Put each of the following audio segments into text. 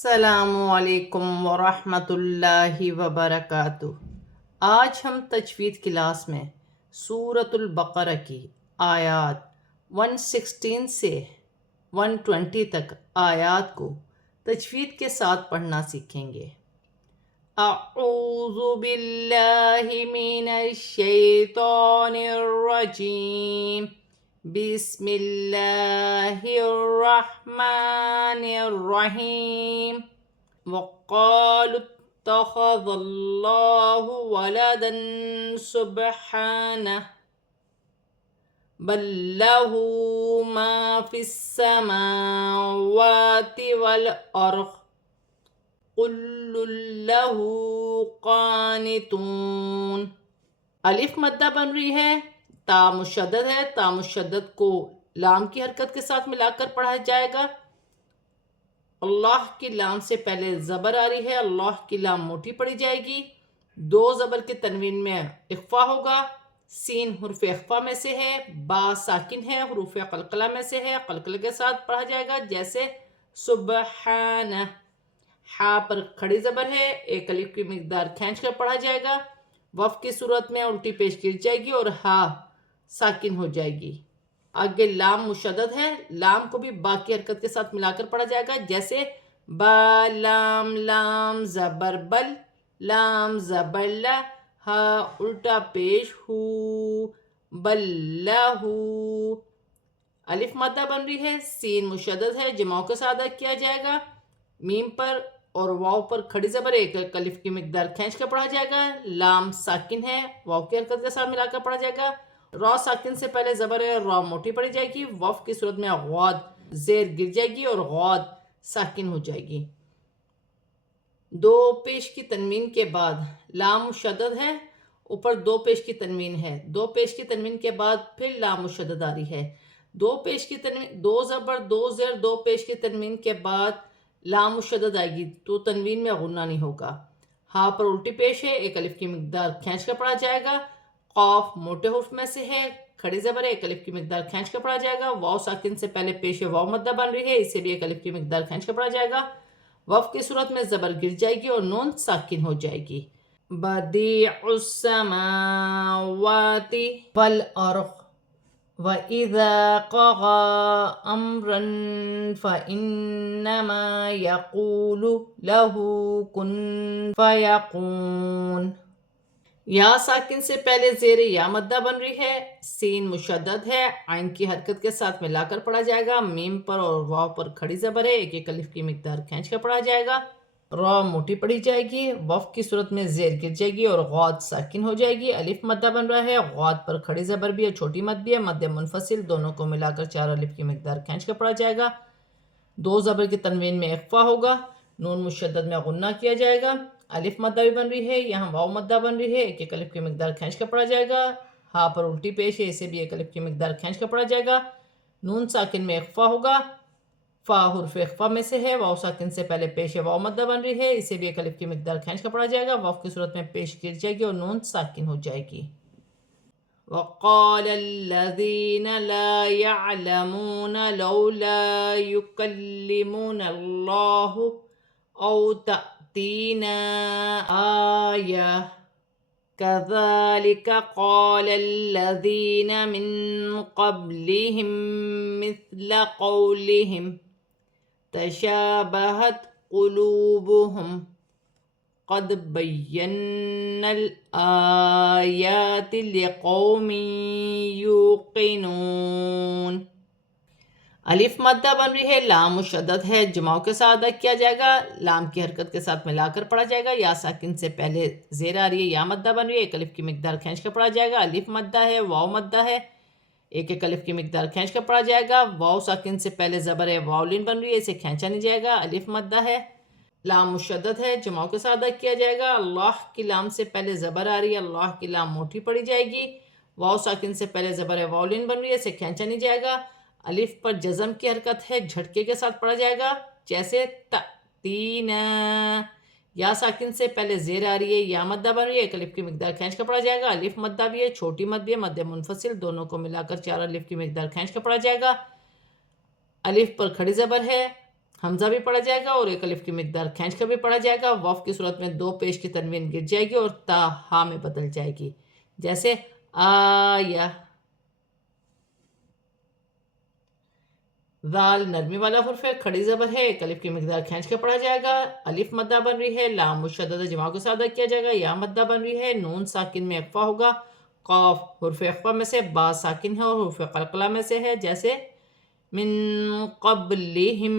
السلام علیکم ورحمۃ اللہ وبرکاتہ۔ آج ہم تجوید کلاس میں سورۃ البقرہ کی آیات 116 سے 120 تک آیات کو تجوید کے ساتھ پڑھنا سیکھیں گے۔ اعوذ باللہ من الشیطان الرجیم، بسم اللہ الرحمن الرحیم۔ وقالوا اتخذ اللہ ولدا سبحانہ بل لہ ما فی السماوات والارض کل لہ قانتون۔ الف مدہ بن رہی ہے، تا مشدد ہے، تا مشدد کو لام کی حرکت کے ساتھ ملا کر پڑھا جائے گا۔ اللہ کی لام سے پہلے زبر آ رہی ہے، اللہ کی لام موٹی پڑھی جائے گی، دو زبر کے تنوین میں اخفا ہوگا۔ سین حرف اخفا میں سے ہے، با ساکن ہے، حروف قلقلہ میں سے ہے، قلقلہ کے ساتھ پڑھا جائے گا، جیسے سبحانہ۔ ہا پر کھڑی زبر ہے، ایک الف کی مقدار کھینچ کر پڑھا جائے گا، وف کی صورت میں الٹی پیش گر جائے گی اور ہا ساکن ہو جائے گی۔ آگے لام مشدد ہے، لام کو بھی با کی حرکت کے ساتھ ملا کر پڑھا جائے گا، جیسے با لام لام زبر بل، لام زبر لا، ہا الٹا پیش ہو، بل لہو۔ الف مادہ بن رہی ہے، سین مشدد ہے، جماؤں کے ساتھ ادا کیا جائے گا، میم پر اور واو پر کھڑی زبر ایک الف کی مقدار کھینچ کر پڑھا جائے گا، لام ساکن ہے، واو کی حرکت کے ساتھ ملا کر پڑھا جائے گا، را ساکن سے پہلے زبر ہے، را موٹی پڑھی جائے گی، وف کی صورت میں غاد زیر گر جائے گی اور غاد ساکن ہو جائے گی۔ دو پیش کی تنوین کے بعد لام مشدد ہے، اوپر دو پیش کی تنوین ہے، دو پیش کی تنوین کے بعد پھر لام مشدد آ رہی ہے، دو پیش کی تنوین، دو زبر دو زیر، دو پیش کی تنوین کے بعد لام مشدد آئے گی تو تنوین میں غنہ نہیں ہوگا۔ ہا پر الٹی پیش ہے، ایک الف کی مقدار کھینچ کر پڑھا جائے گا، قاف موٹے حرف میں سے ہے، کھڑی زبر ہے، ایک الف کی مقدار کھینچ کر پڑھا جائے گا، واو ساکن سے پہلے پیش واو مدہ بن رہی ہے، اسے بھی ایک الف کی مقدار کھینچ کر پڑھا جائے گا، وف کی صورت میں زبر گر جائے گی اور نون ساکن ہو جائے گی۔ بدیع السماوات والارض وَإِذَا قَضَى أَمْرًا فَإِنَّمَا يَقُولُ لَهُ كُن فَيَكُونُ۔ یا ساکن سے پہلے زیر یا مدہ بن رہی ہے، سین مشدد ہے، عین کی حرکت کے ساتھ ملا کر پڑھا جائے گا، میم پر اور واو پر کھڑی زبر ہے، ایک ایک الف کی مقدار کھینچ کر پڑھا جائے گا، را موٹی پڑھی جائے گی، وف کی صورت میں زیر گر جائے گی اور غاد ساکن ہو جائے گی، الف مدہ بن رہا ہے، غاد پر کھڑی زبر بھی ہے، چھوٹی مد بھی ہے، مد منفصل، دونوں کو ملا کر چار الف کی مقدار کھینچ کر پڑھا جائے گا، دو زبر کی تنوین میں اخفا ہوگا، نون مشدد میں غنہ کیا جائے گا، الف مدہ بھی بن رہی ہے، یہاں واو مدہ بن رہی ہے، ایک ایک الف کی مقدار کھینچ کر پڑھا جائے گا، ہا پر الٹی پیش ہے، اسے بھی ایک الف کی مقدار کھینچ کر پڑھا جائے گا، نون ساکن میں اخفا ہوگا، فا حرف اخفا میں سے ہے، واو ساکن سے پہلے پیش واو مدہ بن رہی ہے، اسے بھی ایک الف کی مقدار کھینچ کر پڑھا جائے گا، واو کی صورت میں پیش گر جائے گی اور نون ساکن ہو جائے گی۔ وقال الذين لا يعلمون لولا يكلمنا الله أو تأتينا آية كذلك قال الذين من قبلهم مثل قولهم تشابهت قلوبهم قد بینا الآیات لقوم یوقنون۔ الف مدہ بن رہی ہے، لام مشدد ہے، جماؤں کے ساتھ ادا کیا جائے گا، لام کی حرکت کے ساتھ ملا کر پڑھا جائے گا، یا ساکن سے پہلے زیر آ رہی ہے، یا مدہ بن رہی ہے، ایک الف کی مقدار کھینچ کر پڑھا جائے گا، الف مدہ ہے، واو مدہ ہے، ایک ایک الف کی مقدار کھینچ کر پڑھا جائے گا، واو ساکن سے پہلے زبر ہے، واو لین بن رہی ہے، اسے کھینچا نہیں جائے گا، الف مدہ ہے، لام مشدد ہے، جماؤں کے ساتھ ادا کیا جائے گا، اللہ کی لام سے پہلے زبر آ رہی ہے، اللہ کی لام موٹی پڑھی جائے گی، واو ساکن سے پہلے زبر ہے، واو لین بن رہی ہے، اسے کھینچا نہیں جائے گا، الف پر جزم کی حرکت ہے، جھٹکے کے ساتھ پڑھا جائے گا، جیسے تأتینا، یا ساکن سے پہلے زیر آ رہی ہے، یا مدہ بن رہی ہے، ایک الف کی مقدار کھینچ کر پڑھا جائے گا، الف مدہ بھی ہے، چھوٹی مد بھی ہے، مد منفصل، دونوں کو ملا کر چار الف کی مقدار کھینچ کر پڑھا جائے گا، الف پر کھڑی زبر ہے، حمزہ بھی پڑھا جائے گا اور ایک الف کی مقدار کھینچ کر بھی پڑھا جائے گا. وقف کی صورت میں دو پیش کی تنوین گر جائے گی اور تا ہا میں بدل جائے گی. جیسے آیا. ذال نرمی والا حرف ہے، کھڑی زبر ہے، ایک الف کی مقدار کھینچ کر پڑھا جائے گا. الف مدہ بن رہی ہے، لام مشدد جمع کے ساتھ ادا کیا جائے گا. یا مدہ بن رہی ہے، نون ساکن میں اخفا ہوگا. قاف حرف اخفا میں سے، با ساکن ہے اور حرف قلقلہ میں سے ہے. جیسے من قبلہم.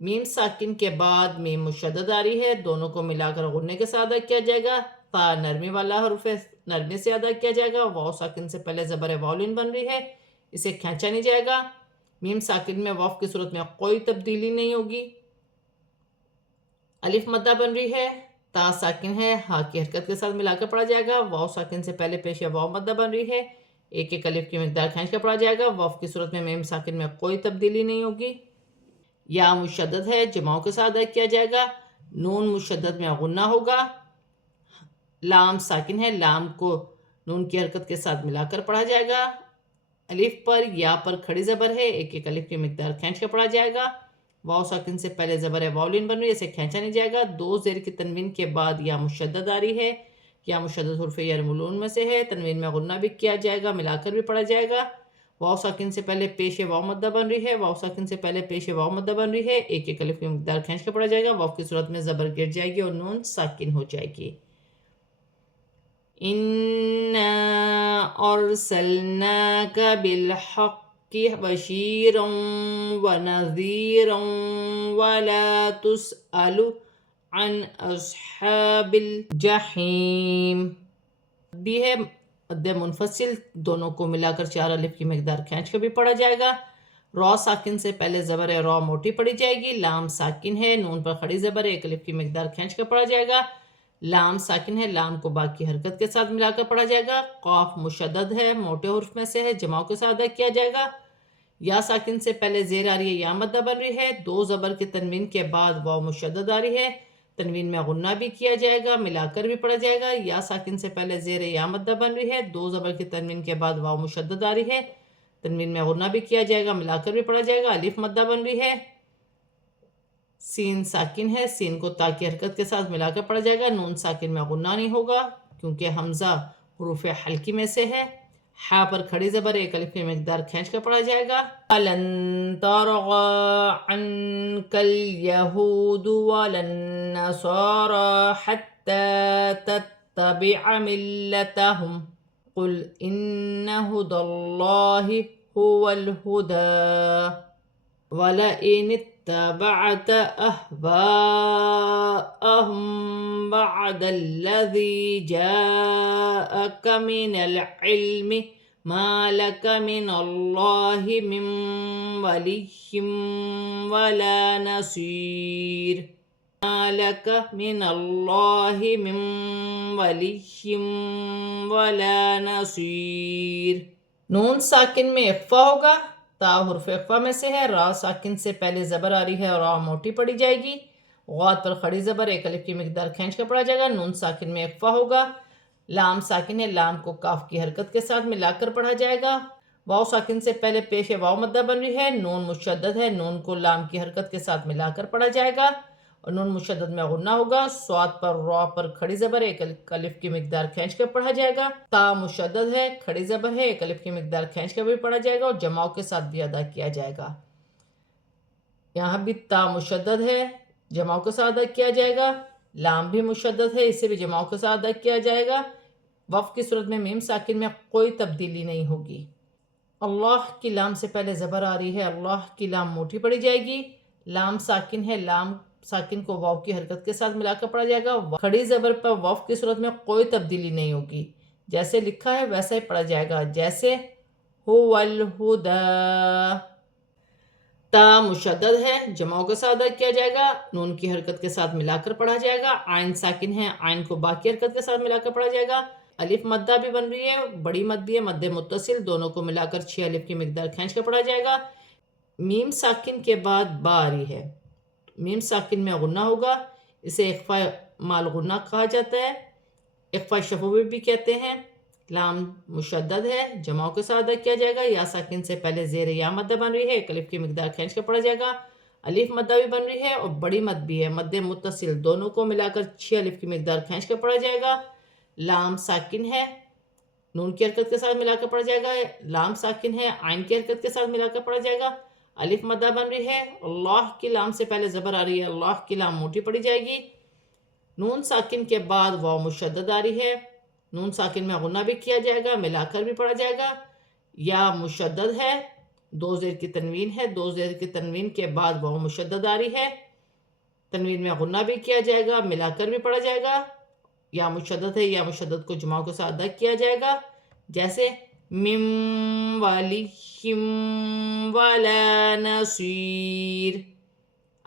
میم ساکن کے بعد میم مشدد آ رہی ہے، دونوں کو ملا کر غنے کے ساتھ ادا کیا جائے گا. تا نرمی والا حرف ہے، نرمی سے ادا کیا جائے گا. واو ساکن سے پہلے زبر واولین بن رہی ہے، اسے کھینچا نہیں جائے گا. میم ساکن میں وقف کی صورت میں کوئی تبدیلی نہیں ہوگی. الف مدہ بن رہی ہے، تا ساکن ہے، ہا کی حرکت کے ساتھ ملا کر پڑھا جائے گا. واو ساکن سے پہلے پیش واو مدہ بن رہی ہے، ایک ایک الف کی مقدار کھینچ کر پڑھا جائے گا. وقف کی صورت میں میم ساکن میں کوئی تبدیلی نہیں ہوگی. یا مشدد ہے، جماؤں کے ساتھ ادا کیا جائے گا. نون مشدد میں غنہ ہوگا. لام ساکن ہے، لام کو نون کی حرکت کے ساتھ ملا کر پڑھا جائے گا. الف پر یا پر کھڑی زبر ہے، ایک ایک الف کی مقدار کھینچ کر پڑھا جائے گا. واو ساکن سے پہلے زبر واولین بن رہی ہے، اسے کھینچا نہیں جائے گا. دو زیر کی تنوین کے بعد یا مشدد آ رہی ہے، یا مشدد حرف یرملون میں سے ہے، تنوین میں غنہ بھی کیا جائے گا، ملا کر بھی پڑھا جائے گا. واو ساکن سے پہلے پیش واو مدہ بن رہی ہے، واو ساکن سے پہلے پیش واو مدہ بن رہی ہے، ایک ایک الف کی مقدار کھینچ کر پڑھا جائے گا. واو کی صورت میں زبر گر جائے گی اور نون ساکن ہو جائے گی. اِنَّا أَرْسَلْنَاكَ بِالْحَقِّ بَشِيرًا وَنَذِيرًا وَلَا تُسْأَلُ عَنْ أَصْحَابِ الْجَحِيمِ. بھی ہے مد منفصل، دونوں کو ملا کر چار الف کی مقدار کھینچ کر بھی پڑھا جائے گا. را ساکن سے پہلے زبر را موٹی پڑھی جائے گی. لام ساکن ہے، نون پر کھڑی زبر ہے، ایک الف کی مقدار کھینچ کر پڑھا جائے گا. لام ساکن ہے، لام کو باقی حرکت کے ساتھ ملا کر پڑھا جائے گا. قاف مشدد ہے، موٹے حرف میں سے ہے، جماؤں کے ساتھ ادا کیا جائے گا. یا ساکن سے پہلے زیر آ رہی ہے، یا مدہ بن رہی ہے، دو زبر کی تنوین کے بعد واو مشدد آ رہی ہے، تنوین میں غنہ بھی کیا جائے گا، ملا کر بھی پڑھا جائے گا. یا ساکن سے پہلے زیر یا مدہ بن رہی ہے، دو زبر کی تنوین کے بعد واو مشدد آ رہی ہے، تنوین میں غنہ بھی کیا جائے گا، ملا کر بھی پڑھا جائے گا. الف مدہ بن رہی ہے، سین ساکن ہے، سین کو تا کی حرکت کے ساتھ ملا کر پڑھا جائے گا. نون ساکن میں غنہ نہیں ہوگا کیونکہ حمزہ حروف حلقی میں سے ہے. ہا پر کھڑی زبر ایک الف کی مقدار کھینچ کر پڑھا جائے گا. لَن تَرْضَىٰ عَنكَ الْيَهُودُ وَلَا النَّصَارَىٰ حَتَّىٰ تَتَّبِعَ مِلَّتَهُمْ قُلْ إِنَّ هُدَى اللَّهِ هُوَ الْهُدَىٰ وَلَئِنِ اتَّبَعْتَ أَهْوَاءَهُمْ بَعْدَ الَّذِي جَاءَكَ مِنَ الْعِلْمِ مَا لَكَ مِنَ اللَّهِ مِنْ وَلِيٍّ وَلَا نَصِيرٍ. مَا لَكَ مِنَ اللَّهِ مِنْ وَلِيٍّ وَلَا نَصِيرٍ. نون ساکن میں اخفا ہوگا، تا حرف اخفا میں سے ہے، را ساکن سے پہلے زبر آ رہی ہے اور را موٹی پڑھی جائے گی. غوات پر کھڑی زبر ایک الف کی مقدار کھینچ کر پڑھا جائے گا. نون ساکن میں اخفا ہوگا. لام ساکن ہے، لام کو کاف کی حرکت کے ساتھ ملا کر پڑھا جائے گا. واو ساکن سے پہلے پیش واو مدہ بن رہی ہے، نون مشدد ہے، نون کو لام کی حرکت کے ساتھ ملا کر پڑھا جائے گا اور نون مشدد میں غنہ ہوگا. سواد پر را پر کھڑی زبر ایک الف کی مقدار کھینچ کر پڑھا جائے گا. تا مشدد ہے، کھڑی زبر ہے، ایک الف کی مقدار کھینچ کر بھی پڑھا جائے گا اور جماؤں کے ساتھ بھی ادا کیا جائے گا. یہاں بھی تا مشدد ہے، جماؤں کے ساتھ ادا کیا جائے گا. لام بھی مشدد ہے، اسے بھی جماؤں کے ساتھ ادا کیا جائے گا. وقف کی صورت میں میم ساکن میں کوئی تبدیلی نہیں ہوگی. اللہ کی لام سے پہلے زبر آ رہی ہے، اللہ کی لام موٹی پڑھی جائے گی. لام ساکن ہے، لام ساکن کو واو کی حرکت کے ساتھ ملا کر پڑھا جائے گا. کھڑی زبر پر وقف کی صورت میں کوئی تبدیلی نہیں ہوگی، جیسے لکھا ہے ویسا ہی پڑھا جائے گا. جیسے هو الہدیٰ. تا مشدد ہے، جماؤں کے ساتھ ادا کیا جائے گا، نون کی حرکت کے ساتھ ملا کر پڑھا جائے گا. عین ساکن ہے، عین کو با کی حرکت کے ساتھ ملا کر پڑھا جائے گا. الف مدہ بھی بن رہی ہے، بڑی مد بھی ہے، مد متصل، دونوں کو ملا کر 6 الف کی مقدار کھینچ کر پڑھا جائے گا. میم ساکن کے بعد با آ رہی ہے، میم ساکن میں غنہ ہوگا، اسے اخفا مال غنہ کہا جاتا ہے، اخفا شفوی بھی کہتے ہیں. لام مشدد ہے، جماؤں کے ساتھ ادا کیا جائے گا. یا ساکن سے پہلے زیر یا مدہ بن رہی ہے، ایک الف کی مقدار کھینچ کر پڑھا جائے گا. الف مدہ بھی بن رہی ہے اور بڑی مد بھی ہے، مد متصل، دونوں کو ملا کر 6 الف کی مقدار کھینچ کر پڑھا جائے گا۔ لام ساکن ہے، نون کی حرکت کے ساتھ ملا کر پڑھا جائے گا، لام ساکن ہے، عین کی حرکت کے ساتھ ملا کر پڑھا جائے گا۔ الف مدہ بن رہی ہے، اللہ کی لام سے پہلے زبر آ رہی ہے، اللہ کی لام موٹی پڑھی جائے گی۔ نون ساکن کے بعد واو مشدد آ رہی ہے، نون ساکن میں غنہ بھی کیا جائے گا، ملا کر بھی پڑھا جائے گا۔ یا مشدد ہے، دو زیر کی تنوین ہے، دو زیر کی تنوین کے بعد واو مشدد آ رہی ہے، تنوین میں غنہ بھی کیا جائے گا، ملا کر بھی پڑھا جائے گا۔ یا مشدد ہے، یا مشدد کو جماع کے ساتھ ادا کیا جائے گا، جیسے من ولیم ولا نصیر۔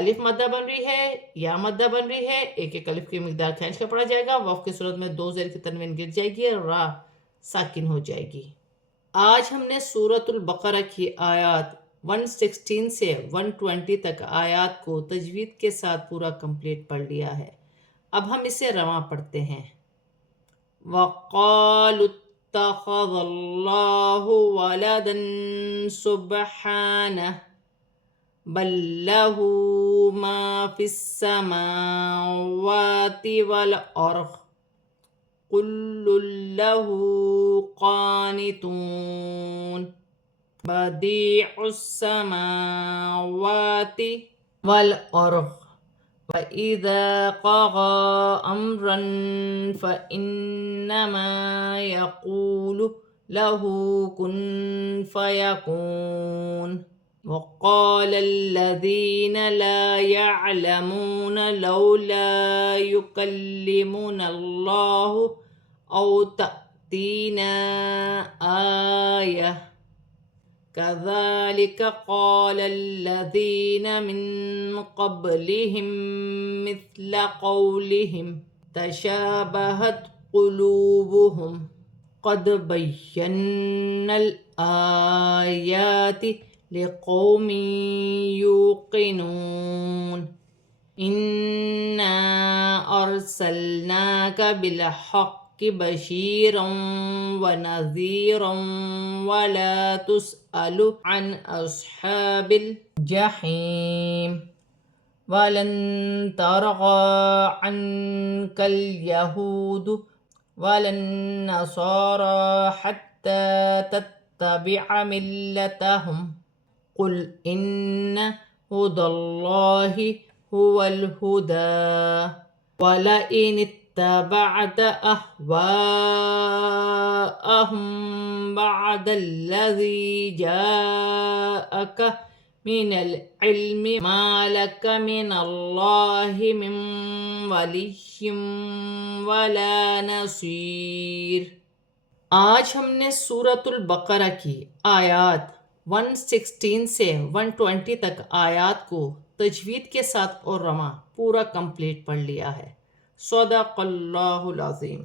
الف مدہ بن رہی ہے، یا مدہ بن رہی ہے، ایک ایک الف کی مقدار کھینچ کر پڑھا جائے گا، وقف کی صورت میں دو زیر کی تنوین گر جائے گی اور را ساکن ہو جائے گی۔ آج ہم نے سورۃ البقرہ کی آیات 116 سے 120 تک آیات کو تجوید کے ساتھ پورا کمپلیٹ پڑھ لیا ہے۔ اب ہم اسے رواں پڑھتے ہیں۔ وَقَالُوا اتَّخَذَ اللَّهُ وَلَدًا سُبْحَانَهُ بل له ما في السماوات والأرض كل له قانتون بديع السماوات والأرض وإذا قضى أمرا فإنما يقول له كن فيكون وقال الذين لا يعلمون لولا يكلمنا الله أو تأتينا آية كذلك قال الذين من قبلهم مثل قولهم تشابهت قلوبهم قد بينا الآيات لقوم يوقنون إنا أرسلناك بالحق بشيرا ونذيرا ولا تسأل عن أصحاب الجحيم ولن ترضى عنك اليهود ولا النصارى حتى تتبع ملتهم قل إن هدى الله هو الهدى ولئن اتبعت أهواءهم بعد الذي جاءك من العلم ما لك من الله من ولي ولا نصير۔ آج ہم نے سورۃ البقرہ کی آیات 116 سے 120 تک آیات کو تجوید کے ساتھ اور رواں پورا کمپلیٹ پڑھ لیا ہے۔ صدق اللہ العظیم۔